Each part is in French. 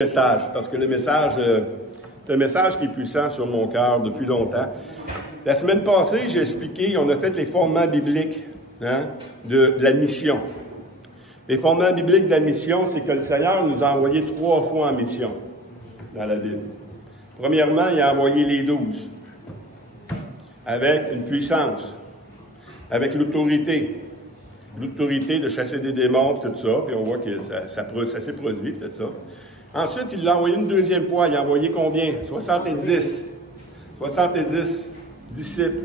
Message, parce que le message, c'est un message qui est puissant sur mon cœur depuis longtemps. La semaine passée, j'ai expliqué, on a fait les fondements bibliques de la mission. Les fondements bibliques de la mission, c'est que le Seigneur nous a envoyés 3 fois en mission dans la Bible. Premièrement, il a envoyé les 12 avec une puissance, avec l'autorité de chasser des démons, tout ça, puis on voit que ça s'est produit, tout ça. Ensuite, il l'a envoyé une deuxième fois. Il a envoyé combien? 70. 70 disciples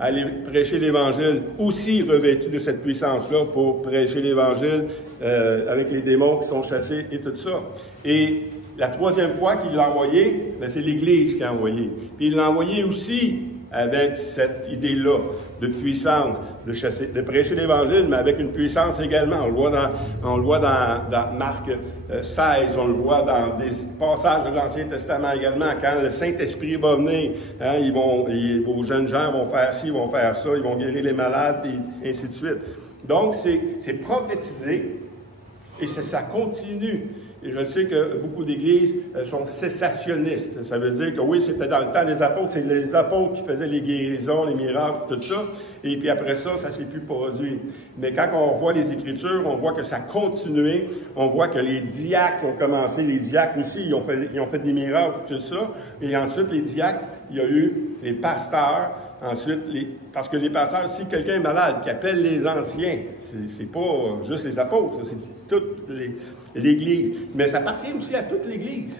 à aller prêcher l'Évangile, aussi revêtus de cette puissance-là pour prêcher l'Évangile avec les démons qui sont chassés et tout ça. Et la troisième fois qu'il l'a envoyé, c'est l'Église qui a envoyé. Puis il l'a envoyé aussi avec cette idée-là de puissance, de prêcher l'Évangile, mais avec une puissance également. On le voit dans Marc 16, on le voit dans des passages de l'Ancien Testament également. Quand le Saint-Esprit va venir, vos jeunes gens vont faire ci, ils vont faire ça, ils vont guérir les malades, et ainsi de suite. Donc, c'est prophétisé, et ça continue. Et je sais que beaucoup d'églises sont cessationnistes. Ça veut dire que oui, c'était dans le temps des apôtres, c'est les apôtres qui faisaient les guérisons, les miracles, tout ça. Et puis après ça, ça ne s'est plus produit. Mais quand on voit les Écritures, on voit que ça a continué. On voit que les diacres ont commencé. Les diacres aussi, ils ont fait des miracles, tout ça. Et ensuite, les diacres, il y a eu les pasteurs. Ensuite, parce que les pasteurs, si quelqu'un est malade, qui appelle les anciens, c'est pas juste les apôtres, c'est toute l'Église. Mais ça appartient aussi à toute l'Église,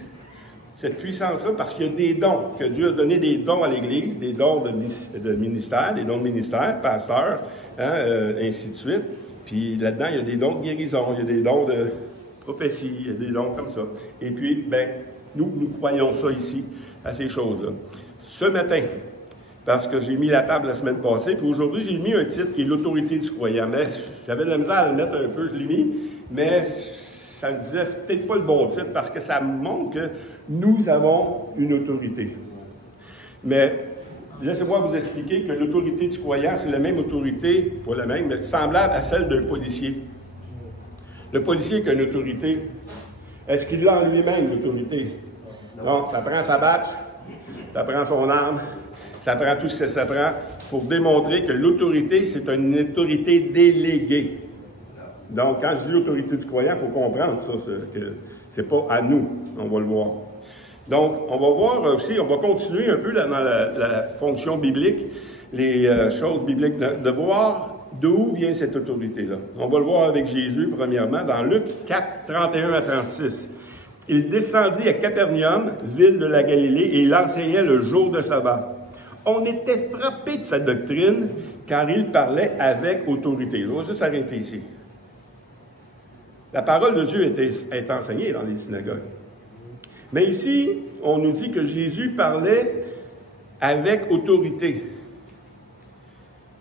cette puissance-là, parce qu'il y a des dons, que Dieu a donné des dons à l'Église, des dons de ministère, des dons de ministère, pasteurs, ainsi de suite. Puis là-dedans, il y a des dons de guérison, il y a des dons de prophétie, il y a des dons comme ça. Et puis, nous croyons ça ici, à ces choses-là. Ce matin, parce que j'ai mis la table la semaine passée, puis aujourd'hui, j'ai mis un titre qui est l'autorité du croyant. Mais j'avais de la misère à le mettre un peu, je l'ai mis, mais ça me disait, c'est peut-être pas le bon titre, parce que ça montre que nous avons une autorité. Mais laissez-moi vous expliquer que l'autorité du croyant, c'est la même autorité, pas la même, mais semblable à celle d'un policier. Le policier qui a une autorité, est-ce qu'il a en lui-même l'autorité? Non, ça prend sa bâche, ça prend son arme, ça prend tout ce que ça prend pour démontrer que l'autorité, c'est une autorité déléguée. Donc, quand je dis l'autorité du croyant, il faut comprendre ça, que c'est pas à nous, on va le voir. Donc, on va voir aussi, on va continuer un peu dans la fonction biblique, les choses bibliques, de voir d'où vient cette autorité-là. On va le voir avec Jésus, premièrement, dans Luc 4, 31 à 36. Il descendit à Capernaum, ville de la Galilée, et il enseignait le jour de sabbat. On était frappé de sa doctrine, car il parlait avec autorité. On va juste arrêter ici. La parole de Dieu est enseignée dans les synagogues. Mais ici, on nous dit que Jésus parlait avec autorité.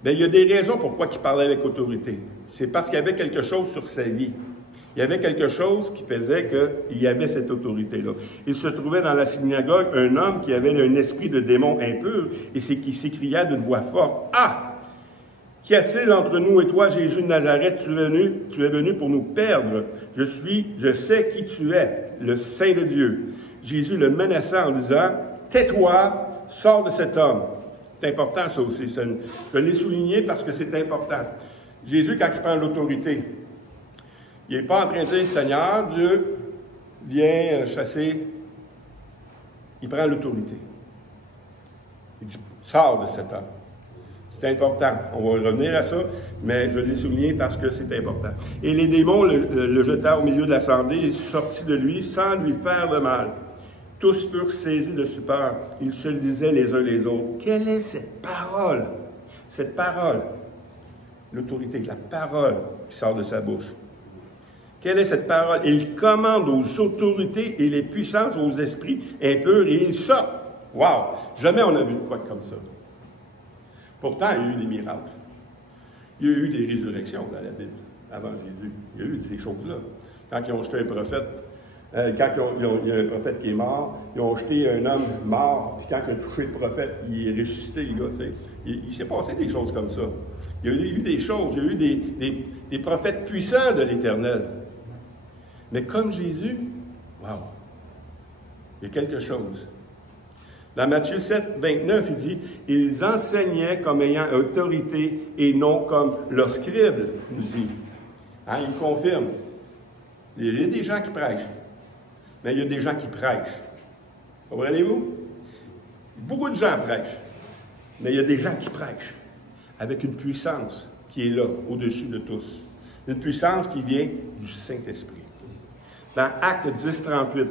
Bien, il y a des raisons pourquoi il parlait avec autorité. C'est parce qu'il y avait quelque chose sur sa vie. Il y avait quelque chose qui faisait qu'il y avait cette autorité-là. Il se trouvait dans la synagogue un homme qui avait un esprit de démon impur et qui s'écria d'une voix forte, « Ah! Qu'y a-t-il entre nous et toi, Jésus de Nazareth? Tu es venu pour nous perdre. Je sais qui tu es, le Saint de Dieu. » Jésus le menaça en disant, « Tais-toi, sors de cet homme. » C'est important ça aussi. Je l'ai souligné parce que c'est important. Jésus, quand il prend l'autorité, il n'est pas en train de dire, « Seigneur, Dieu, viens chasser. » Il prend l'autorité. Il dit, « Sors de cet homme. » C'est important. On va revenir à ça, mais je l'ai souligné parce que c'est important. Et les démons le jetèrent au milieu de l'assemblée et sortit de lui sans lui faire de mal. Tous furent saisis de stupeur. Ils se le disaient les uns les autres. Quelle est cette parole? Cette parole, l'autorité, la parole qui sort de sa bouche. Quelle est cette parole? Il commande aux autorités et les puissances, aux esprits impurs, et ils sortent. Wow! Jamais on a vu de quoi comme ça. Pourtant, il y a eu des miracles. Il y a eu des résurrections dans la Bible, avant Jésus. Il y a eu ces choses-là. Quand ils ont jeté un prophète, il y a un prophète qui est mort, ils ont jeté un homme mort, puis quand il a touché le prophète, il est ressuscité, le gars, tu sais. Il s'est passé des choses comme ça. Il y a eu des choses, il y a eu des prophètes puissants de l'Éternel. Mais comme Jésus, wow! Il y a quelque chose. Dans Matthieu 7, 29, il dit « Ils enseignaient comme ayant autorité et non comme leurs scribes. » Il dit. Hein, il me confirme. Il y a des gens qui prêchent, mais il y a des gens qui prêchent. Comprenez-vous? Beaucoup de gens prêchent, mais il y a des gens qui prêchent avec une puissance qui est là, au-dessus de tous. Une puissance qui vient du Saint-Esprit. Dans Actes 10, 38,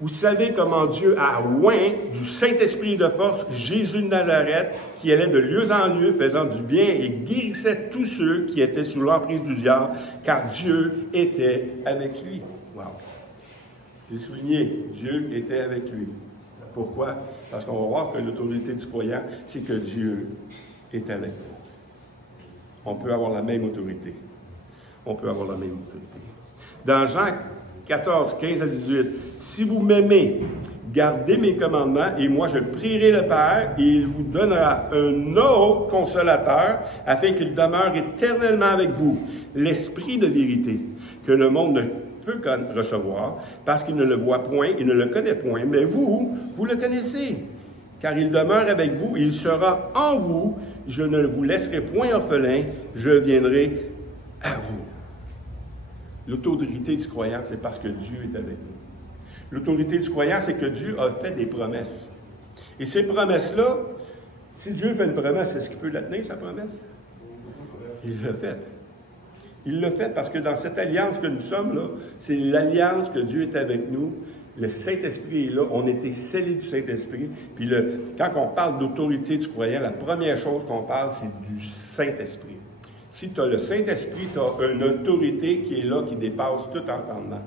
vous savez comment Dieu a oint du Saint-Esprit de force Jésus de Nazareth, qui allait de lieu en lieu, faisant du bien et guérissait tous ceux qui étaient sous l'emprise du diable, car Dieu était avec lui. Wow! J'ai souligné, Dieu était avec lui. Pourquoi? Parce qu'on va voir que l'autorité du croyant, c'est que Dieu est avec nous. On peut avoir la même autorité. On peut avoir la même autorité. Dans Jean 14, 15 à 18, « Si vous m'aimez, gardez mes commandements, et moi je prierai le Père, et il vous donnera un autre consolateur, afin qu'il demeure éternellement avec vous, l'Esprit de vérité, que le monde ne peut recevoir, parce qu'il ne le voit point, il ne le connaît point, mais vous le connaissez, car il demeure avec vous, il sera en vous, je ne vous laisserai point orphelin, je viendrai à vous. » L'autorité du croyant, c'est parce que Dieu est avec nous. L'autorité du croyant, c'est que Dieu a fait des promesses. Et ces promesses-là, si Dieu fait une promesse, est-ce qu'il peut la tenir, sa promesse? Il l'a fait. Il l'a fait parce que dans cette alliance que nous sommes, là, c'est l'alliance que Dieu est avec nous. Le Saint-Esprit est là. On était scellés du Saint-Esprit. Puis quand on parle d'autorité du croyant, la première chose qu'on parle, c'est du Saint-Esprit. Si tu as le Saint-Esprit, tu as une autorité qui est là, qui dépasse tout entendement.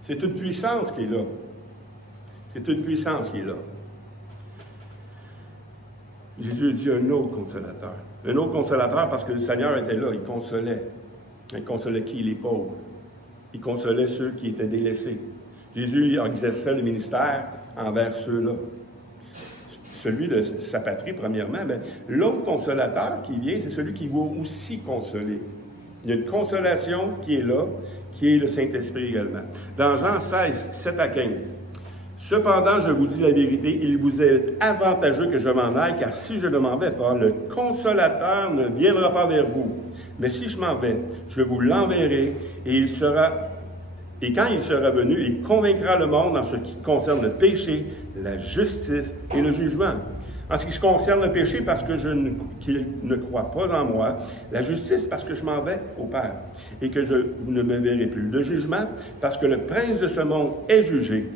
C'est une puissance qui est là. C'est une puissance qui est là. Jésus dit un autre consolateur. Un autre consolateur parce que le Seigneur était là, il consolait. Il consolait qui? Les pauvres. Il consolait ceux qui étaient délaissés. Jésus exerçait le ministère envers ceux-là. Celui de sa patrie, premièrement, mais l'autre consolateur qui vient, c'est celui qui va aussi consoler. Il y a une consolation qui est là, qui est le Saint-Esprit également. Dans Jean 16, 7 à 15, « Cependant, je vous dis la vérité, il vous est avantageux que je m'en aille, car si je ne m'en vais pas, le Consolateur ne viendra pas vers vous. Mais si je m'en vais, je vous l'enverrai, et quand il sera venu, il convaincra le monde en ce qui concerne le péché, la justice et le jugement. En ce qui concerne le péché, parce que qu'il ne croit pas en moi. La justice, parce que je m'en vais au Père et que je ne me verrai plus. Le jugement, parce que le prince de ce monde est jugé.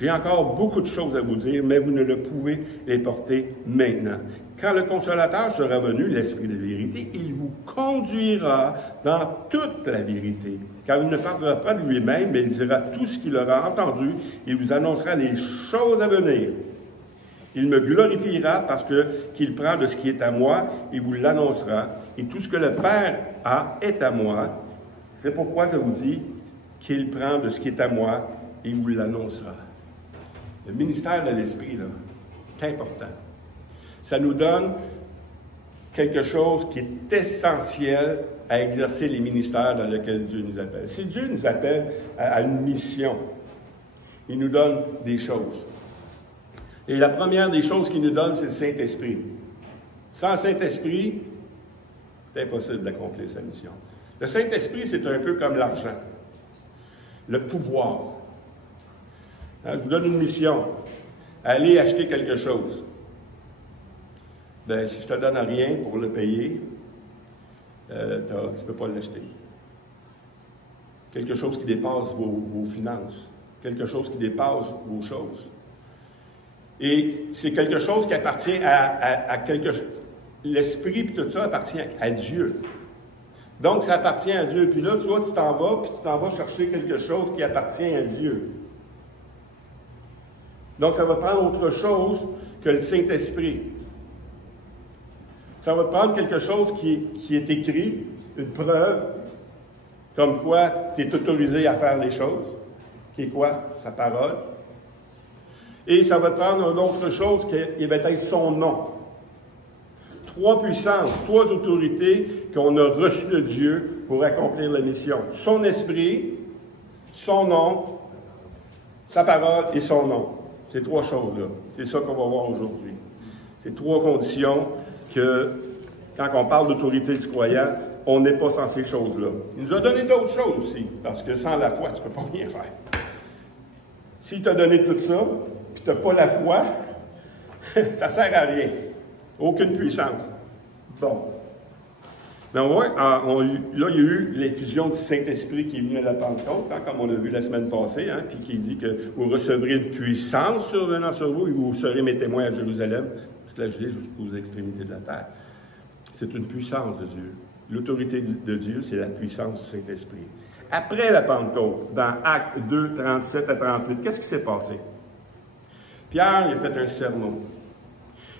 J'ai encore beaucoup de choses à vous dire, mais vous ne le pouvez les porter maintenant. Quand le Consolateur sera venu, l'Esprit de vérité, il vous conduira dans toute la vérité. Car il ne parlera pas de lui-même, mais il dira tout ce qu'il aura entendu. Il vous annoncera les choses à venir. Il me glorifiera parce qu'il prend de ce qui est à moi et vous l'annoncera. Et tout ce que le Père a est à moi. C'est pourquoi je vous dis qu'il prend de ce qui est à moi et vous l'annoncera. Le ministère de l'Esprit, là, c'est important. Ça nous donne quelque chose qui est essentiel à exercer les ministères dans lesquels Dieu nous appelle. Si Dieu nous appelle à une mission, il nous donne des choses. Et la première des choses qu'il nous donne, c'est le Saint-Esprit. Sans le Saint-Esprit, c'est impossible d'accomplir sa mission. Le Saint-Esprit, c'est un peu comme l'argent, le pouvoir. Je vous donne une mission. Allez acheter quelque chose. Bien, si je ne te donne rien pour le payer, tu ne peux pas l'acheter. Quelque chose qui dépasse vos finances. Quelque chose qui dépasse vos choses. Et c'est quelque chose qui appartient à quelque chose. L'esprit et tout ça appartient à Dieu. Donc, ça appartient à Dieu. Puis là, toi, tu t'en vas, puis tu t'en vas chercher quelque chose qui appartient à Dieu. Donc, ça va prendre autre chose que le Saint-Esprit. Ça va prendre quelque chose qui est écrit, une preuve, comme quoi tu es autorisé à faire les choses, qui est quoi? Sa parole. Et ça va prendre une autre chose qui va être son nom. 3 puissances, 3 autorités qu'on a reçues de Dieu pour accomplir la mission. Son esprit, son nom, sa parole et son nom. Ces trois choses-là. C'est ça qu'on va voir aujourd'hui. Ces trois conditions que, quand on parle d'autorité du croyant, on n'est pas sans ces choses-là. Il nous a donné d'autres choses aussi, parce que sans la foi, tu ne peux pas rien faire. S'il t'a donné tout ça, puis tu n'as pas la foi, ça ne sert à rien. Aucune puissance. Bon. Mais on voit, là, il y a eu l'effusion du Saint-Esprit qui est venu à la Pentecôte, hein, comme on a vu la semaine passée, hein, puis qui dit que vous recevrez une puissance survenant sur vous et vous serez mes témoins à Jérusalem, toute la Judée jusqu'aux extrémités de la terre. C'est une puissance de Dieu. L'autorité de Dieu, c'est la puissance du Saint-Esprit. Après la Pentecôte, dans Actes 2, 37 à 38, qu'est-ce qui s'est passé? Pierre, il a fait un sermon.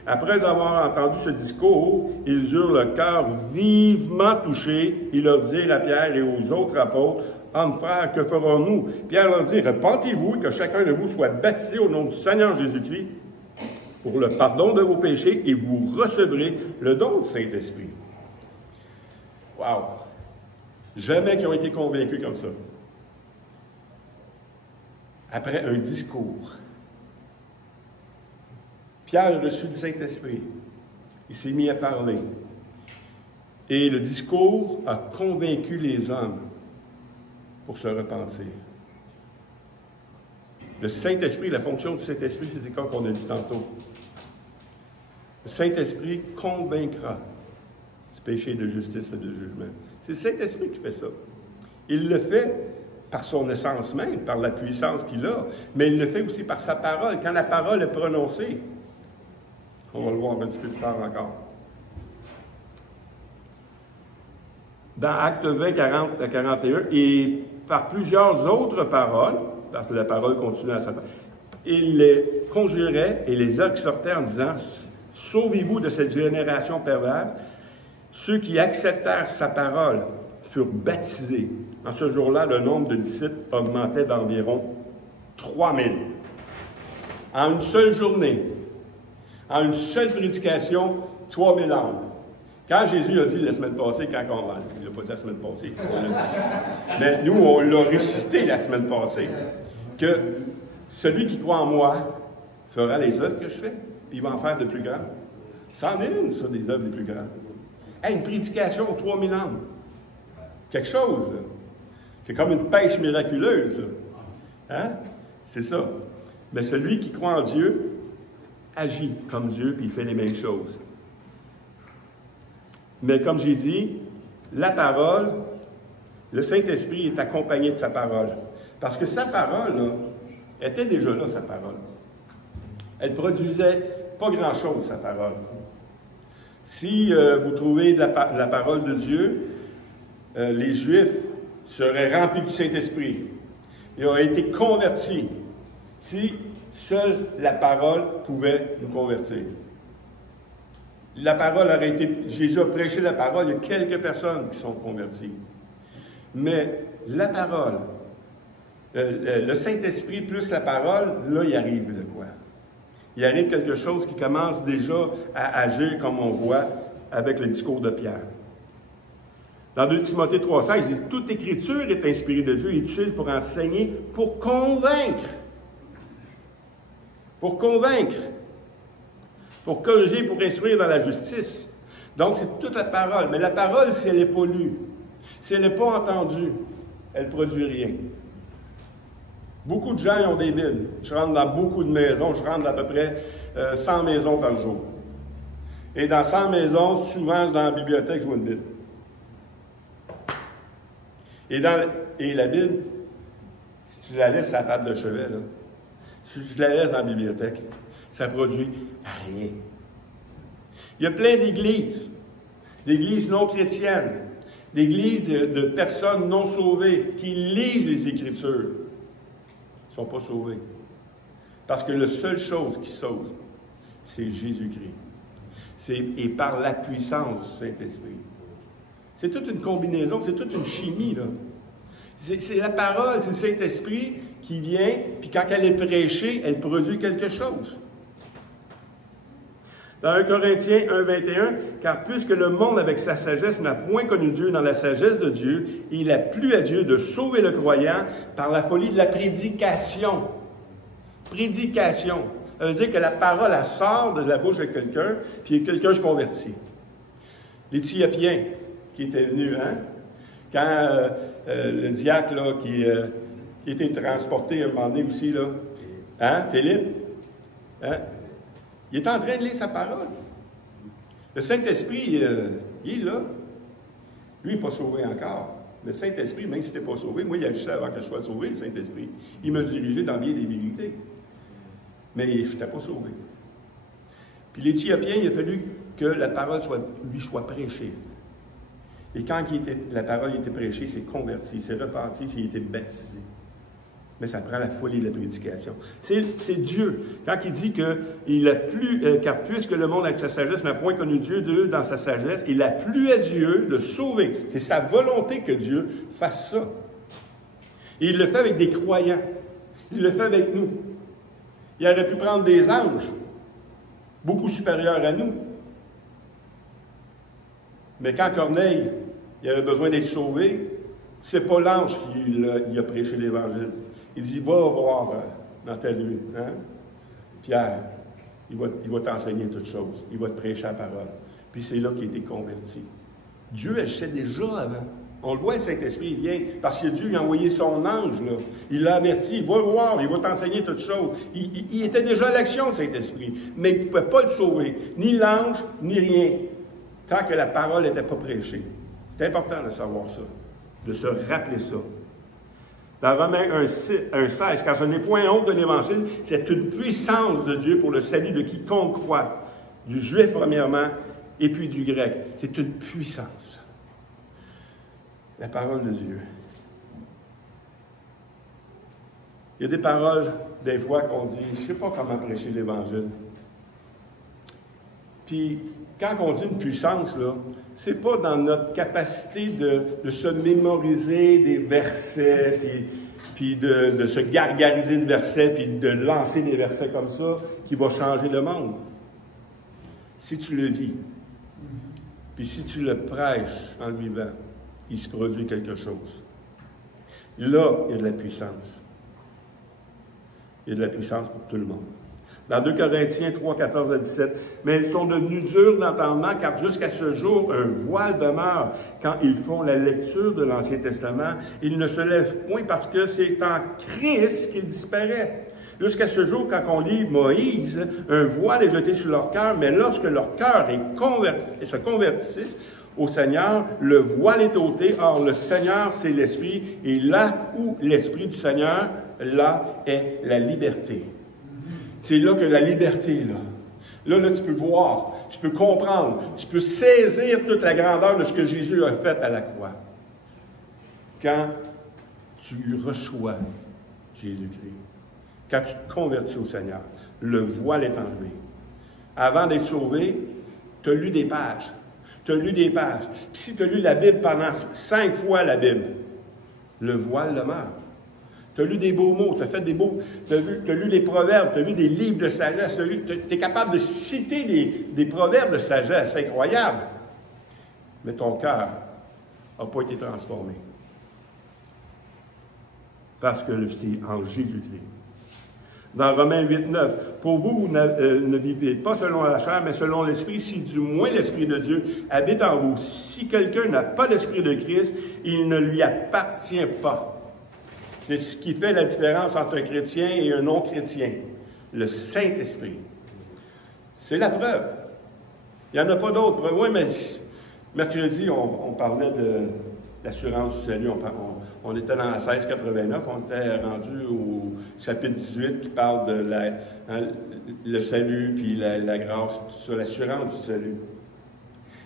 Après avoir entendu ce discours, ils eurent le cœur vivement touché. Ils leur dirent à Pierre et aux autres apôtres, « Hommes frères, que ferons-nous? » Pierre leur dit, « Repentez-vous et que chacun de vous soit baptisé au nom du Seigneur Jésus-Christ pour le pardon de vos péchés et vous recevrez le don du Saint-Esprit. » Wow! Jamais qu'ils ont été convaincus comme ça. Après un discours. Pierre a reçu du Saint-Esprit. Il s'est mis à parler. Et le discours a convaincu les hommes pour se repentir. Le Saint-Esprit, la fonction du Saint-Esprit, c'était comme on a dit tantôt. Le Saint-Esprit convaincra du péché, de justice et de jugement. C'est le Saint-Esprit qui fait ça. Il le fait par son essence même, par la puissance qu'il a, mais il le fait aussi par sa parole. Quand la parole est prononcée, on va le voir un petit peu plus tard encore. Dans Actes 20, 40 à 41, et par plusieurs autres paroles, parce que la parole continue à s'attendre, il les conjurait et les exhortait en disant, « Sauvez-vous de cette génération perverse. » Ceux qui acceptèrent sa parole furent baptisés. En ce jour-là, le nombre de disciples augmentait d'environ 3000. En une seule journée, en une seule prédication, 3000 âmes. Quand Jésus a dit la semaine passée, il ne l'a pas dit la semaine passée, mais nous, on l'a récité la semaine passée, que celui qui croit en moi fera les œuvres que je fais, puis il va en faire de plus grandes. C'en est une, ça, des œuvres les plus grandes. Hey, une prédication, 3000 âmes. Quelque chose, là. C'est comme une pêche miraculeuse, là. Hein? C'est ça. Mais celui qui croit en Dieu agit comme Dieu, puis il fait les mêmes choses. Mais comme j'ai dit, la parole, le Saint-Esprit est accompagné de sa parole. Parce que sa parole, là, était déjà là, sa parole. Elle produisait pas grand-chose, sa parole. Si vous trouvez la parole de Dieu, les Juifs seraient remplis du Saint-Esprit. Ils auraient été convertis si seule la parole pouvait nous convertir. La parole aurait été... Jésus a prêché la parole, il y a quelques personnes qui sont converties. Mais la parole, le Saint-Esprit plus la parole, là, il arrive de quoi? Il arrive quelque chose qui commence déjà à agir comme on voit avec le discours de Pierre. Dans 2 Timothée 3,16, il dit « Toute écriture est inspirée de Dieu et utile pour enseigner, pour convaincre. » Pour convaincre. Pour corriger, pour instruire dans la justice. Donc, c'est toute la parole. Mais la parole, si elle n'est pas lue, si elle n'est pas entendue, elle ne produit rien. Beaucoup de gens ont des Bibles. Je rentre dans beaucoup de maisons. Je rentre à peu près 100 maisons par jour. Et dans 100 maisons, souvent, dans la bibliothèque, je vois une Bible. Et la Bible, si tu la laisses à la table de chevet, là, si tu la laisses dans la bibliothèque, ça produit rien. Il y a plein d'églises, d'églises non chrétiennes, d'églises de personnes non sauvées qui lisent les Écritures. Ils ne sont pas sauvés. Parce que la seule chose qui sauve, c'est Jésus-Christ. Et par la puissance du Saint-Esprit. C'est toute une combinaison, c'est toute une chimie, là. C'est la parole, c'est le Saint-Esprit qui vient, puis quand elle est prêchée, elle produit quelque chose. Dans 1 Corinthiens 1, 21, « Car puisque le monde avec sa sagesse n'a point connu Dieu dans la sagesse de Dieu, il a plu à Dieu de sauver le croyant par la folie de la prédication. » Prédication. Ça veut dire que la parole, elle sort de la bouche de quelqu'un, puis quelqu'un se convertit. L'Éthiopien qui était venu, hein, quand le diacre là, qui était transporté à un moment donné aussi, là, hein, Philippe, hein, il est en train de lire sa parole. Le Saint-Esprit, il est là. Lui, il n'est pas sauvé encore. Le Saint-Esprit, même si tu n'es pas sauvé, moi, il agissait avant que je sois sauvé, le Saint-Esprit. Il m'a dirigé dans bien des vérités. Mais je n'étais pas sauvé. Puis l'Éthiopien, il a fallu que la parole lui soit prêchée. Et quand la parole était prêchée, il s'est converti, il s'est repenti, il était baptisé. Mais ça prend la folie de la prédication. C'est Dieu. Quand il dit qu'il a plu, car puisque le monde avec sa sagesse n'a point connu Dieu dans sa sagesse, il a plu à Dieu de sauver. C'est sa volonté que Dieu fasse ça. Et il le fait avec des croyants. Il le fait avec nous. Il aurait pu prendre des anges, beaucoup supérieurs à nous. Mais quand Corneille, il avait besoin d'être sauvé, c'est pas l'ange qui a prêché l'Évangile. Il dit, va voir dans ta nuit, hein? Pierre, il va t'enseigner toutes choses. Il va te prêcher la parole. Puis c'est là qu'il a été converti. Dieu agissait déjà avant. On le voit, le Saint-Esprit, il vient, parce que Dieu lui a envoyé son ange, là. Il l'a averti, va voir, il va t'enseigner toutes choses. Il était déjà à l'action, le Saint-Esprit, mais il ne pouvait pas le sauver, ni l'ange, ni rien, tant que la parole n'était pas prêchée. C'est important de savoir ça, de se rappeler ça. Dans Romains 1,16, car je n'ai point honte de l'Évangile, c'est une puissance de Dieu pour le salut de quiconque croit, du juif premièrement, et puis du grec. C'est une puissance. La parole de Dieu. Il y a des paroles, des fois, qu'on dit, je ne sais pas comment prêcher l'Évangile. Puis, quand on dit une puissance, là, c'est pas dans notre capacité de se mémoriser des versets, puis de se gargariser de versets, puis de lancer des versets comme ça, qui va changer le monde. Si tu le vis, puis si tu le prêches en le vivant, il se produit quelque chose. Là, il y a de la puissance. Il y a de la puissance pour tout le monde. Dans 2 Corinthiens 3, 14 à 17, « Mais ils sont devenus durs d'entendement, car jusqu'à ce jour, un voile demeure. Quand ils font la lecture de l'Ancien Testament, ils ne se lèvent point parce que c'est en Christ qu'il disparaît. Jusqu'à ce jour, quand on lit Moïse, un voile est jeté sur leur cœur, mais lorsque leur cœur se convertissent au Seigneur, le voile est ôté. Or, le Seigneur, c'est l'Esprit, et là où l'Esprit du Seigneur, là est la liberté. » C'est là que la liberté, là. Là, tu peux voir, tu peux comprendre, tu peux saisir toute la grandeur de ce que Jésus a fait à la croix. Quand tu reçois Jésus-Christ, quand tu te convertis au Seigneur, le voile est enlevé. Avant d'être sauvé, tu as lu des pages. Tu as lu des pages. Puis si tu as lu la Bible pendant 5 fois la Bible, le voile demeure. Tu as lu des beaux mots, tu as fait des beaux... Tu as lu les proverbes, tu as lu des livres de sagesse, tu es capable de citer des proverbes de sagesse, c'est incroyable. Mais ton cœur n'a pas été transformé. Parce que c'est en Jésus-Christ. Dans Romains 8, 9, « Pour vous, vous ne vivez pas selon la chair, mais selon l'Esprit, si du moins l'Esprit de Dieu habite en vous. Si quelqu'un n'a pas l'Esprit de Christ, il ne lui appartient pas. » C'est ce qui fait la différence entre un chrétien et un non-chrétien. Le Saint-Esprit. C'est la preuve. Il n'y en a pas d'autres. Oui, mais mercredi, on parlait de l'assurance du salut. On était dans la 1689, on était rendu au chapitre 18 qui parle de le salut, puis la grâce, tout ça, l'assurance du salut.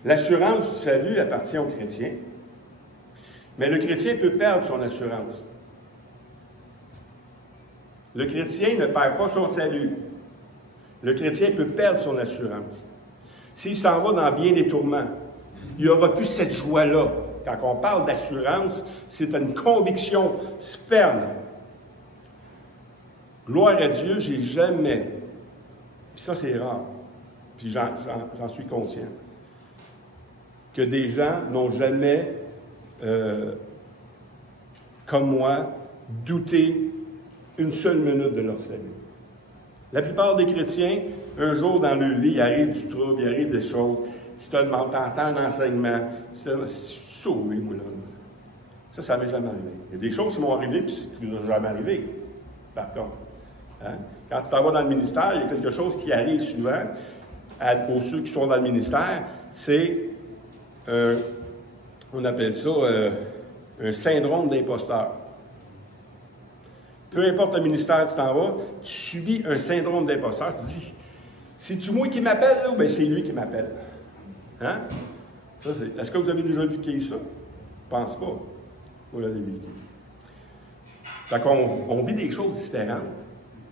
L'assurance du salut appartient aux chrétiens. Mais le chrétien peut perdre son assurance. Le chrétien ne perd pas son salut. Le chrétien peut perdre son assurance. S'il s'en va dans bien des tourments, il n'y aura plus cette joie-là. Quand on parle d'assurance, c'est une conviction ferme. Gloire à Dieu, j'ai jamais, puis ça c'est rare, puis j'en suis conscient, que des gens n'ont jamais, comme moi, douté une seule minute de leur salut. La plupart des chrétiens, un jour dans leur vie, il arrive du trouble, il arrive des choses. Tu te demandes, t'entends un enseignement, tu te dis, je suis sauvé, moi, là. Ça ne m'est jamais arrivé. Il y a des choses qui m'ont arrivé, puis qui ne sont jamais arrivé, par contre. Hein? Quand tu t'en vas dans le ministère, il y a quelque chose qui arrive souvent aux ceux qui sont dans le ministère, c'est, on appelle ça un syndrome d'imposteur. Peu importe le ministère où tu t'en vas, tu subis un syndrome d'imposteur. Tu dis, c'est-tu moi qui m'appelle, là, ou bien c'est lui qui m'appelle? Hein? Est-ce que vous avez déjà vécu ça? Je ne pense pas. Vous l'avez vécu. Fait qu'on vit des choses différentes.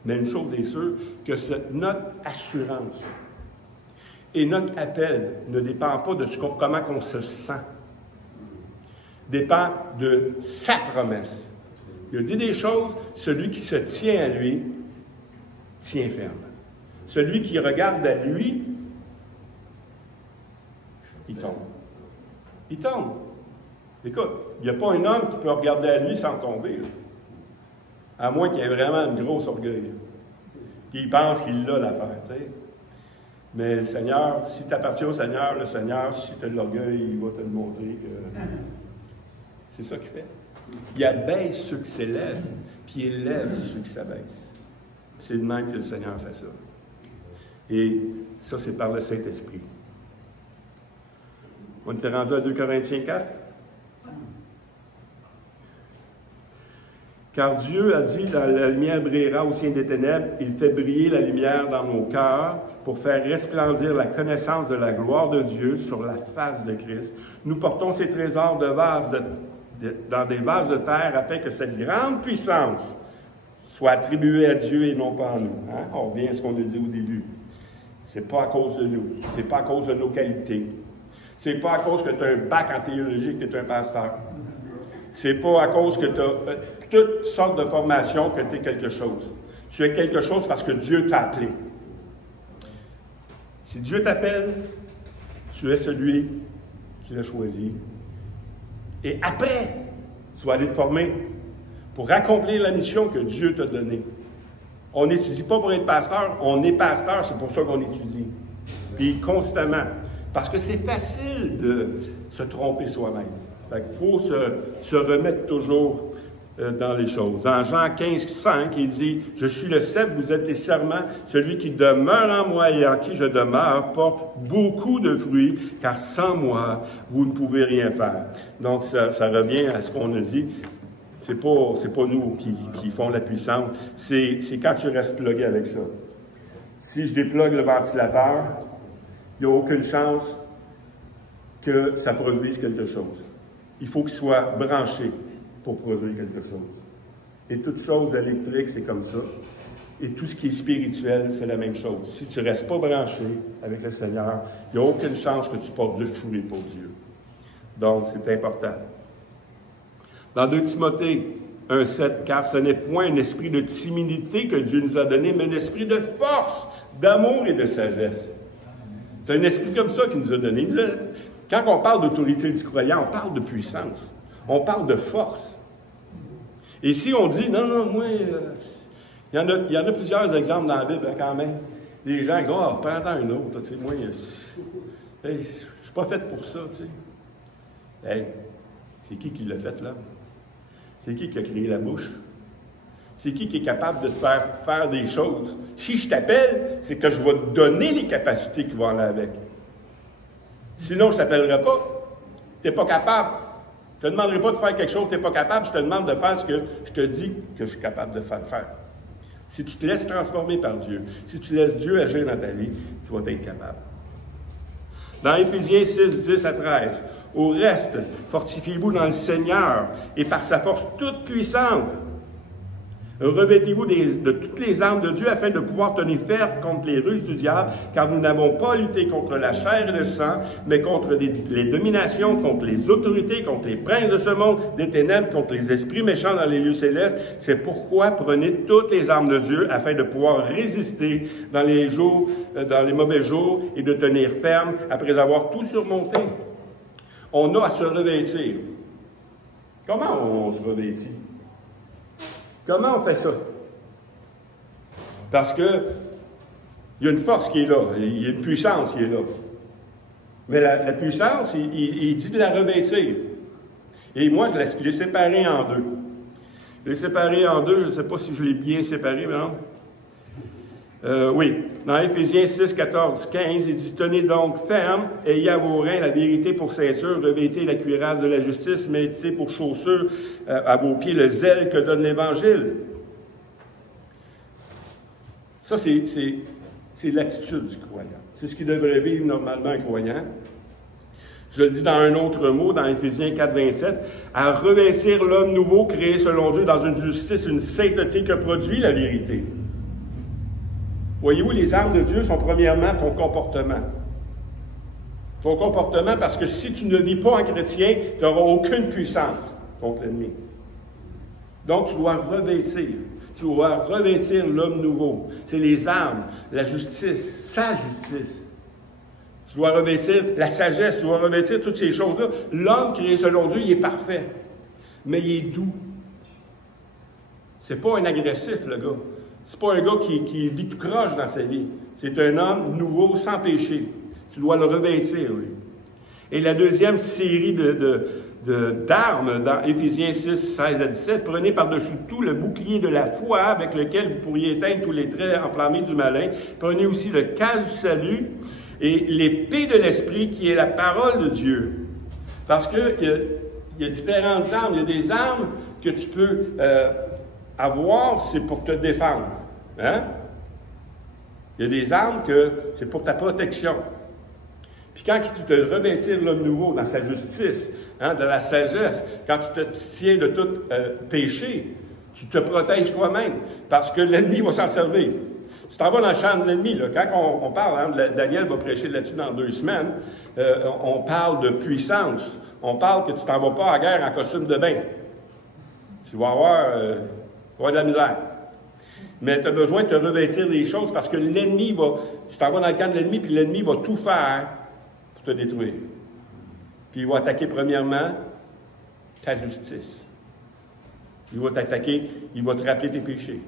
Mais une chose est sûre, que notre assurance et notre appel ne dépend pas de comment on se sent. Dépend de sa promesse. Il a dit des choses, celui qui se tient à lui, tient ferme. Celui qui regarde à lui, il tombe. Il tombe. Écoute, il n'y a pas un homme qui peut regarder à lui sans tomber. Là. À moins qu'il ait vraiment une grosse orgueil. Puis il pense qu'il l'a l'affaire, tu sais. Mais le Seigneur, si tu appartiens au Seigneur, le Seigneur, si tu as de l'orgueil, il va te le montrer que c'est ça qu'il fait. Il abaisse ceux qui s'élèvent, puis il élève ceux qui s'abaissent. C'est de même que le Seigneur fait ça. Et ça, c'est par le Saint-Esprit. On était rendu à 2 Corinthiens 4. Car Dieu a dit, dans la lumière brillera au sein des ténèbres, il fait briller la lumière dans nos cœurs pour faire resplendir la connaissance de la gloire de Dieu sur la face de Christ. Nous portons ces trésors dans des vases de terre afin que cette grande puissance soit attribuée à Dieu et non pas à nous. Hein? On revient à ce qu'on a dit au début. C'est pas à cause de nous. C'est pas à cause de nos qualités. C'est pas à cause que tu as un bac en théologie que tu es un pasteur. C'est pas à cause que tu as toutes sortes de formations que tu es quelque chose. Tu es quelque chose parce que Dieu t'a appelé. Si Dieu t'appelle, tu es celui qui l'a choisi. Et après, tu vas aller te former pour accomplir la mission que Dieu t'a donnée. On n'étudie pas pour être pasteur, on est pasteur, c'est pour ça qu'on étudie. Puis constamment. Parce que c'est facile de se tromper soi-même. Fait qu'il faut se remettre toujours dans les choses. Dans Jean 15, 5, il dit « Je suis le cep, vous êtes les serments. Celui qui demeure en moi et en qui je demeure porte beaucoup de fruits, car sans moi, vous ne pouvez rien faire. » Donc, ça revient à ce qu'on a dit. C'est pas nous qui font la puissance. C'est quand tu restes plugué avec ça. Si je déplugue le ventilateur, il n'y a aucune chance que ça produise quelque chose. Il faut qu'il soit branché pour produire quelque chose. Et toute chose électrique, c'est comme ça. Et tout ce qui est spirituel, c'est la même chose. Si tu ne restes pas branché avec le Seigneur, il n'y a aucune chance que tu portes de fruits pour Dieu. Donc, c'est important. Dans 2 Timothée 1,7, « Car ce n'est point un esprit de timidité que Dieu nous a donné, mais un esprit de force, d'amour et de sagesse. » C'est un esprit comme ça qu'il nous a donné. Quand on parle d'autorité du croyant, on parle de puissance. On parle de force. Et si on dit, non, moi, il y en a plusieurs exemples dans la Bible, hein, quand même. Les gens disent, prends-en un autre. Tu sais, moi, je ne suis pas fait pour ça. Tu sais. Hey, c'est qui l'a fait, là? C'est qui a créé la bouche? C'est qui est capable de te faire des choses? Si je t'appelle, c'est que je vais te donner les capacités qui vont aller avec. Sinon, je ne t'appellerai pas. Tu n'es pas capable. Je ne te demanderai pas de faire quelque chose, tu n'es pas capable. Je te demande de faire ce que je te dis que je suis capable de faire. Si tu te laisses transformer par Dieu, si tu laisses Dieu agir dans ta vie, tu vas être capable. Dans Éphésiens 6, 10 à 13, « Au reste, fortifiez-vous dans le Seigneur et par sa force toute puissante. Revêtez-vous de toutes les armes de Dieu afin de pouvoir tenir ferme contre les ruses du diable, car nous n'avons pas à lutter contre la chair et le sang, mais contre les dominations, contre les autorités, contre les princes de ce monde, des ténèbres, contre les esprits méchants dans les lieux célestes. C'est pourquoi prenez toutes les armes de Dieu afin de pouvoir résister dans les mauvais jours et de tenir ferme après avoir tout surmonté. » On a à se revêtir. Comment on se revêtit? Comment on fait ça? Parce que Il y a une force qui est là, il y a une puissance qui est là. Mais la puissance, il dit de la revêtir. Et moi, je l'ai séparé en deux. Je l'ai séparé en deux, je ne sais pas si je l'ai bien séparé, mais non. Oui, dans Éphésiens 6, 14, 15, il dit « Tenez donc ferme, ayez à vos reins la vérité pour ceinture, revêtez la cuirasse de la justice, mettez pour chaussure à vos pieds le zèle que donne l'Évangile. » Ça, c'est l'attitude du croyant. C'est ce qui devrait vivre normalement un croyant. Je le dis dans un autre mot, dans Éphésiens 4, 27, « À revêtir l'homme nouveau, créé selon Dieu dans une justice, une sainteté que produit la vérité. » Voyez-vous, les armes de Dieu sont premièrement ton comportement. Ton comportement, parce que si tu ne vis pas en chrétien, tu n'auras aucune puissance contre l'ennemi. Donc, tu dois revêtir. Tu dois revêtir l'homme nouveau. C'est les armes, la justice, sa justice. Tu dois revêtir la sagesse, tu dois revêtir toutes ces choses-là. L'homme créé selon Dieu, il est parfait, mais il est doux. C'est pas un agressif, le gars. C'est pas un gars qui vit tout croche dans sa vie. C'est un homme nouveau, sans péché. Tu dois le revêtir, lui. Et la deuxième série d'armes dans Éphésiens 6, 16 à 17, prenez par-dessus tout le bouclier de la foi avec lequel vous pourriez éteindre tous les traits enflammés du malin. Prenez aussi le casque du salut et l'épée de l'esprit qui est la parole de Dieu. Parce qu'il y a différentes armes. Il y a des armes que tu peux avoir, c'est pour te défendre. Hein? Il y a des armes que c'est pour ta protection. Puis quand tu te revêtir l'homme nouveau dans sa justice, hein, de la sagesse, quand tu t'abstiens de tout péché, tu te protèges toi-même, parce que l'ennemi va s'en servir. Si tu t'en vas dans le champ de l'ennemi, là, quand on parle, hein, Daniel va prêcher là-dessus dans 2 semaines, on parle de puissance. On parle que tu t'en vas pas à la guerre en costume de bain. Tu vas avoir de la misère. Mais tu as besoin de te revêtir des choses parce que l'ennemi va... Tu t'en vas dans le camp de l'ennemi, puis l'ennemi va tout faire pour te détruire. Puis il va attaquer premièrement ta justice. Il va t'attaquer, il va te rappeler tes péchés.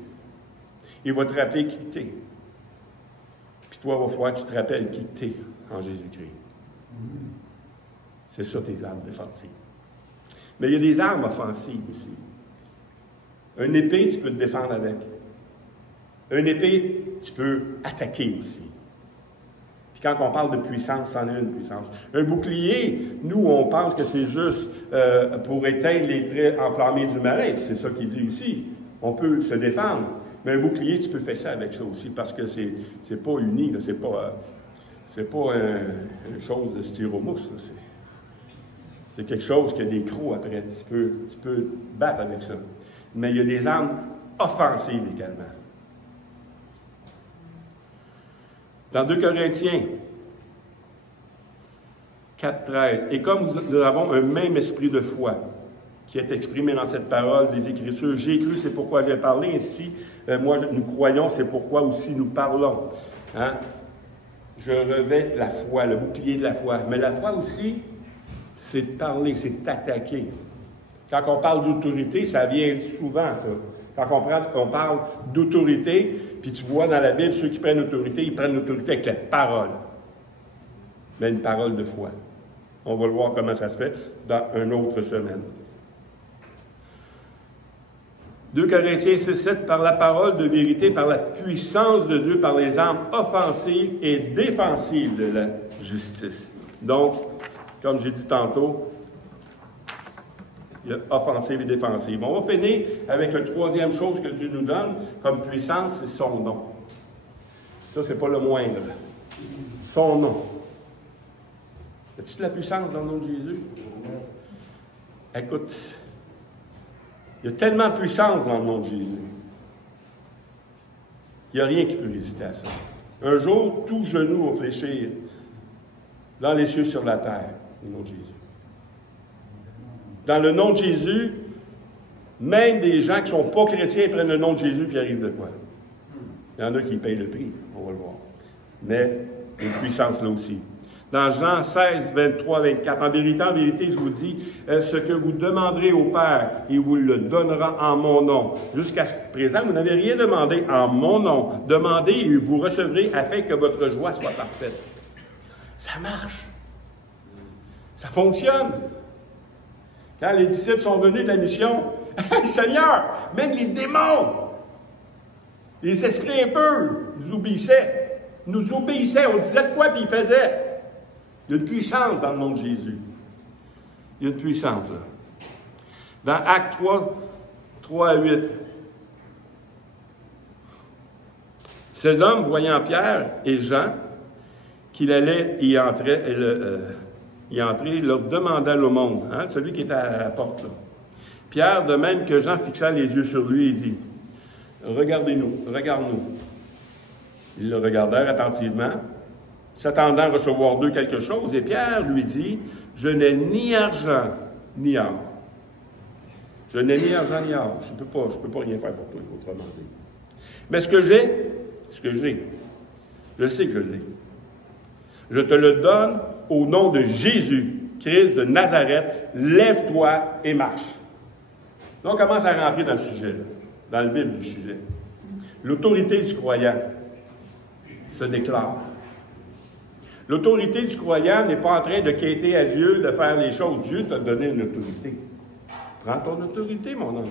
Il va te rappeler qui t'es. Puis toi, il va falloir que tu te rappelles qui t'es en Jésus-Christ. C'est ça tes armes défensives. Mais il y a des armes offensives ici. Une épée, tu peux te défendre avec. Une épée, tu peux attaquer aussi. Puis quand on parle de puissance, c'en est une puissance. Un bouclier, nous, on pense que c'est juste pour éteindre les traits enflammés du malin. C'est ça qu'il dit aussi. On peut se défendre. Mais un bouclier, tu peux faire ça avec ça aussi, parce que c'est pas uni, là, c'est pas une chose de styromousse. C'est quelque chose qui a des crocs après. Tu peux battre avec ça. Mais il y a des armes offensives également. Dans 2 Corinthiens 4, 13, « Et comme nous avons un même esprit de foi, qui est exprimé dans cette parole des Écritures, j'ai cru, c'est pourquoi j'ai parlé, ainsi, moi, nous croyons, c'est pourquoi aussi nous parlons. Hein? Je revêt la foi, le bouclier de la foi. Mais la foi aussi, c'est de parler, c'est d'attaquer. Quand on parle d'autorité, ça vient souvent, ça. Quand on parle d'autorité, puis tu vois dans la Bible, ceux qui prennent l'autorité, ils prennent l'autorité avec la parole. Mais une parole de foi. On va le voir comment ça se fait dans une autre semaine. 2 Corinthiens 6, 7, par la parole de vérité, par la puissance de Dieu, par les armes offensives et défensives de la justice. Donc, comme j'ai dit tantôt, il y a offensive et défensive. On va finir avec la troisième chose que Dieu nous donne comme puissance, c'est son nom. Ça, c'est pas le moindre. Son nom. As-tu de la puissance dans le nom de Jésus? Écoute, il y a tellement de puissance dans le nom de Jésus. Il n'y a rien qui peut résister à ça. Un jour, tout genou va fléchir dans les cieux sur la terre, au nom de Jésus. Dans le nom de Jésus, même des gens qui ne sont pas chrétiens prennent le nom de Jésus et arrivent de quoi? Il y en a qui payent le prix, on va le voir. Mais une puissance là aussi. Dans Jean 16, 23, 24, en vérité, je vous dis, ce que vous demanderez au Père, il vous le donnera en mon nom. Jusqu'à ce présent, vous n'avez rien demandé en mon nom. Demandez et vous recevrez afin que votre joie soit parfaite. Ça marche. Ça fonctionne. Quand les disciples sont venus de la mission, hey, Seigneur, même les démons, les esprits impurs, nous obéissaient. Nous obéissaient. On disait de quoi, puis ils faisaient. Il y a une puissance dans le nom de Jésus. Il y a une puissance, là. Dans Actes 3, 3 à 8. Ces hommes, voyant Pierre et Jean, qu'il allait y entrer, leur demanda l'aumône, hein, celui qui était à la porte, là. Pierre, de même que Jean, fixa les yeux sur lui, il dit, « Regardez-nous, regarde-nous. » Ils le regardèrent attentivement, s'attendant à recevoir d'eux quelque chose, et Pierre lui dit, « Je n'ai ni argent, ni or. Je n'ai ni argent, ni or. Je ne peux pas rien faire pour toi, autrement dit. Mais ce que j'ai, je sais que je l'ai. Je te le donne au nom de Jésus, Christ de Nazareth, lève-toi et marche. » Là, on commence à rentrer dans le sujet, là, dans le vif du sujet. L'autorité du croyant se déclare. L'autorité du croyant n'est pas en train de quêter à Dieu, de faire les choses. Dieu t'a donné une autorité. Prends ton autorité, mon homme.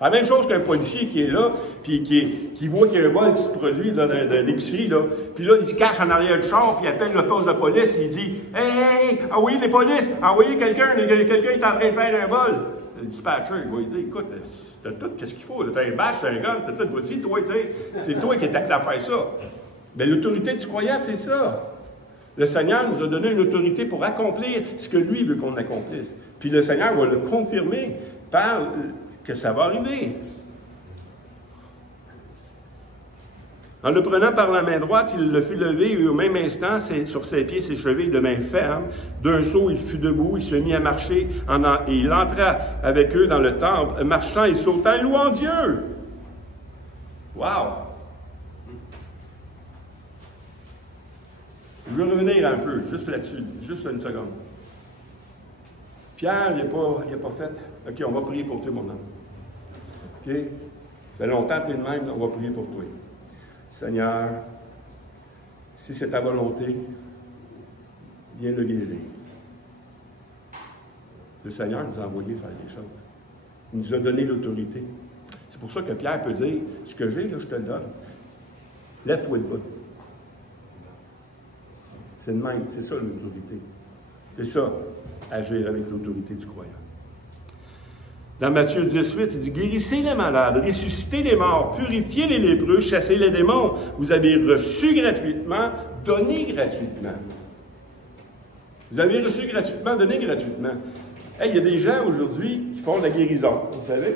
La même chose qu'un policier qui est là, puis qui voit qu'il y a un vol qui se produit dans l'épicerie, là, puis là, il se cache en arrière du char, puis il appelle le poste de police, il dit « Hey, envoyez les polices, envoyez quelqu'un est en train de faire un vol. » Le dispatcher, il va lui dire « Écoute, t'as tout, qu'est-ce qu'il faut? T'as un badge, t'as un gun, t'as tout, voici, toi, tu sais, c'est toi qui es appelé à faire ça. » Mais l'autorité du croyant, c'est ça. Le Seigneur nous a donné une autorité pour accomplir ce que lui veut qu'on accomplisse. Puis le Seigneur va le confirmer par que ça va arriver. En le prenant par la main droite, il le fit lever et au même instant, sur ses pieds, ses chevilles de main ferme. D'un saut, il fut debout, il se mit à marcher et il entra avec eux dans le temple, marchant et sautant, louant Dieu. Wow! Je veux revenir un peu, juste là-dessus, juste une seconde. Pierre, il n'a pas fait « OK, on va prier pour toi, mon homme. OK? Ça fait longtemps que tu es de même, on va prier pour toi. Seigneur, si c'est ta volonté, viens le guérir. » Le Seigneur nous a envoyé faire des choses. Il nous a donné l'autorité. C'est pour ça que Pierre peut dire « Ce que j'ai, là, je te le donne. Lève-toi le bas. » C'est le même, c'est ça l'autorité. C'est ça, agir avec l'autorité du croyant. Dans Matthieu 18, il dit « Guérissez les malades, ressuscitez les morts, purifiez les lépreux, chassez les démons. Vous avez reçu gratuitement, donnez gratuitement. » Vous avez reçu gratuitement, donnez gratuitement. Hey, il y a des gens aujourd'hui qui font de la guérison, vous savez.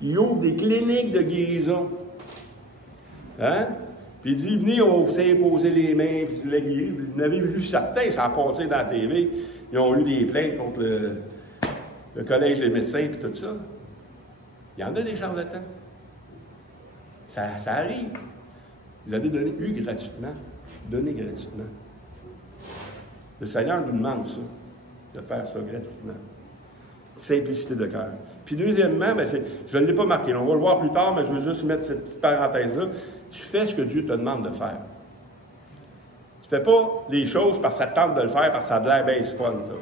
Ils ouvrent des cliniques de guérison. Hein? Puis il dit, venez, on va vous imposer les mains, puis la guérir. Vous en avez vu certains, ça a passé dans la TV. Ils ont eu des plaintes contre le collège des médecins, puis tout ça. Il y en a des charlatans. Ça arrive. Vous avez eu gratuitement. Donnez gratuitement. Le Seigneur nous demande ça, de faire ça gratuitement. Simplicité de cœur. Puis deuxièmement, je ne l'ai pas marqué, on va le voir plus tard, mais je veux juste mettre cette petite parenthèse-là. Tu fais ce que Dieu te demande de faire. Tu ne fais pas les choses parce que ça te tente de le faire, parce que ça a de l'air bien fun, ça.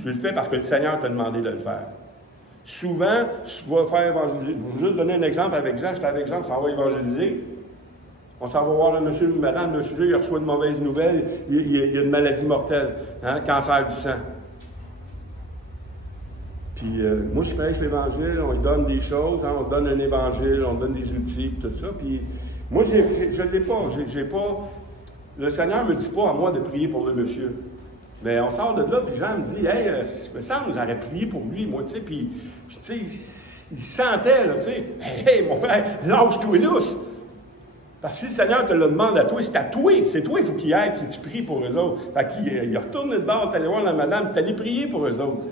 Tu le fais parce que le Seigneur t'a demandé de le faire. Souvent, tu vas faire évangéliser. Je vais juste donner un exemple avec Jean. J'étais avec Jean, on s'en va évangéliser. On s'en va voir le monsieur, madame, le sujet, il reçoit de mauvaises nouvelles, il y a une maladie mortelle, hein, cancer du sang. Puis moi, je prêche l'Évangile, on lui donne des choses, hein, on donne un Évangile, on donne des outils, tout ça. Puis moi, je ne l'ai pas. J'ai pas. Le Seigneur ne me dit pas à moi de prier pour le monsieur. Mais on sort de là, puis Jean me dit, hey, il me semble que j'aurais prié pour lui, moi, tu sais. Puis tu sais, il sentait, là, tu sais, hey, mon frère, lâche-toi lousse. Parce que si le Seigneur te le demande à toi, c'est à toi. C'est toi, il faut qu'il aille, que tu pries pour eux autres. Fait qu'il a retourné de bord, t'allais voir la madame, t'allais prier pour eux autres.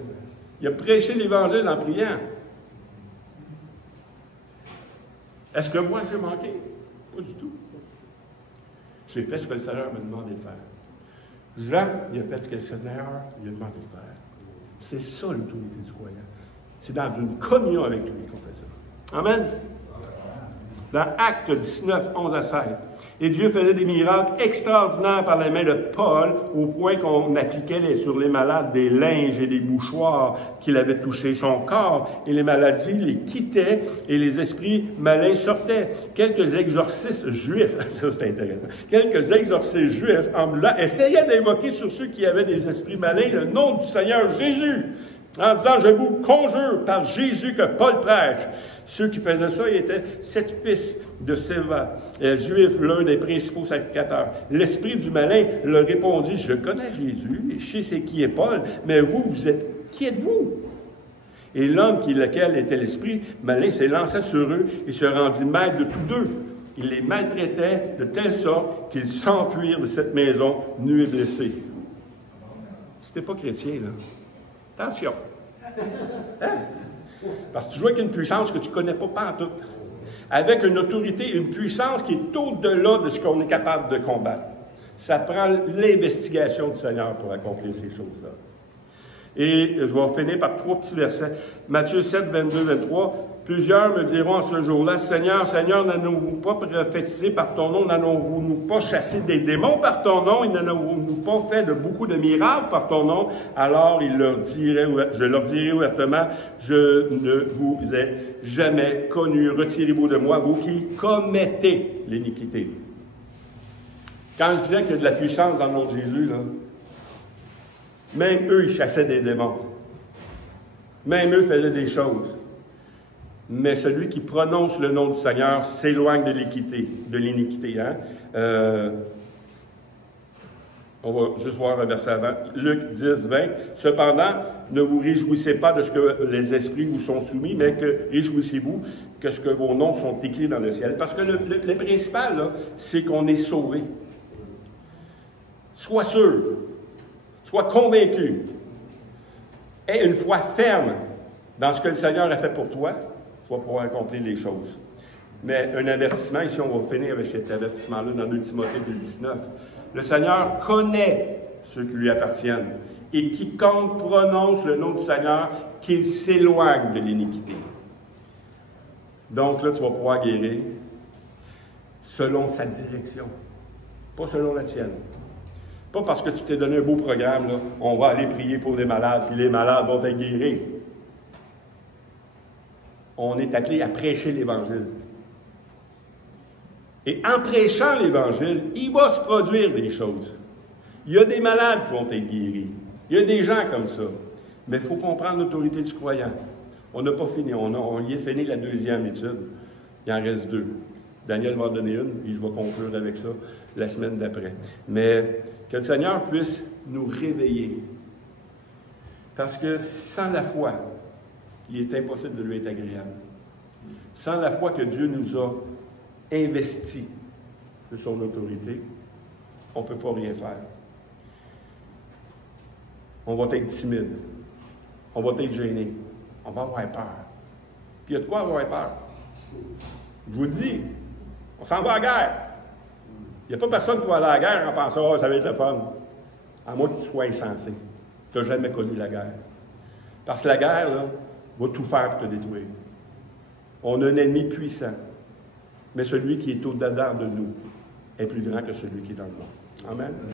Il a prêché l'Évangile en priant. Est-ce que moi, j'ai manqué? Pas du tout. J'ai fait ce que le Seigneur m'a demandé de faire. Jean, il a fait ce que le Seigneur lui a demandé de faire. C'est ça l'autorité du croyant. C'est dans une communion avec lui qu'on fait ça. Amen. Dans Actes 19, 11 à 16. Et Dieu faisait des miracles extraordinaires par la main de Paul, au point qu'on appliquait sur les malades des linges et des mouchoirs qu'il avait touchés. Son corps et les maladies les quittaient et les esprits malins sortaient. Quelques exorcistes juifs, ça c'est intéressant, quelques exorcistes juifs ambulants essayaient d'invoquer sur ceux qui avaient des esprits malins le nom du Seigneur Jésus, en disant, je vous conjure par Jésus que Paul prêche. Ceux qui faisaient ça, ils étaient 7 fils de Séva, juif, l'un des principaux sacrificateurs. L'esprit du malin leur répondit, je connais Jésus, et je sais c'est qui est Paul, mais vous, qui êtes-vous? Et l'homme lequel était l'esprit malin s'élança sur eux et se rendit maître de tous deux. Il les maltraitait de telle sorte qu'ils s'enfuirent de cette maison nus et blessés. Si t'es pas chrétien, là, attention. Hein? Parce que tu joues avec une puissance que tu ne connais pas pantoute. Avec une autorité, une puissance qui est au-delà de ce qu'on est capable de combattre. Ça prend l'investigation du Seigneur pour accomplir ces choses-là. Et je vais finir par 3 petits versets. Matthieu 7, 22, 23. Plusieurs me diront en ce jour-là, Seigneur, Seigneur, n'avons-nous pas prophétisé par ton nom, n'avons-nous pas chassé des démons par ton nom, et n'avons-nous pas fait de beaucoup de miracles par ton nom? Alors je leur dirai ouvertement, je ne vous ai jamais connu. Retirez-vous de moi, vous qui commettez l'iniquité. Quand je disais qu'il y a de la puissance dans le nom de Jésus, là, même eux, ils chassaient des démons. Même eux faisaient des choses. Mais celui qui prononce le nom du Seigneur s'éloigne de l'iniquité. Hein? On va juste voir un verset avant. Luc 10, 20. Cependant, ne vous réjouissez pas de ce que les esprits vous sont soumis, mais que réjouissez-vous que ce que vos noms sont écrits dans le ciel. Parce que le principal, là, c'est qu'on est sauvé. Sois sûr, sois convaincu, aie une foi ferme dans ce que le Seigneur a fait pour toi. Tu vas pouvoir accomplir les choses. Mais un avertissement, ici on va finir avec cet avertissement-là dans 2 Timothée 2,19. Le Seigneur connaît ceux qui lui appartiennent. Et quiconque prononce le nom du Seigneur, qu'il s'éloigne de l'iniquité. Donc là, tu vas pouvoir guérir selon sa direction, pas selon la tienne. Pas parce que tu t'es donné un beau programme, là, on va aller prier pour les malades, puis les malades vont être guéris. On est appelé à prêcher l'Évangile. Et en prêchant l'Évangile, il va se produire des choses. Il y a des malades qui vont être guéris. Il y a des gens comme ça. Mais il faut comprendre l'autorité du croyant. On n'a pas fini. On y a fini la 2e étude. Il en reste 2. Daniel va en donner une, et je vais conclure avec ça la semaine d'après. Mais que le Seigneur puisse nous réveiller. Parce que sans la foi, il est impossible de lui être agréable. Sans la foi que Dieu nous a investi de son autorité, on ne peut pas rien faire. On va être timide. On va être gêné. On va avoir peur. Puis il y a de quoi avoir peur. Je vous le dis, on s'en va à la guerre. Il n'y a pas personne qui va aller à la guerre en pensant « oh, ça va être le fun ». À moins que tu sois insensé. Tu n'as jamais connu la guerre. Parce que la guerre, là, va tout faire pour te détruire. On a un ennemi puissant. Mais celui qui est au-dedans de nous est plus grand que celui qui est dans le monde. Amen.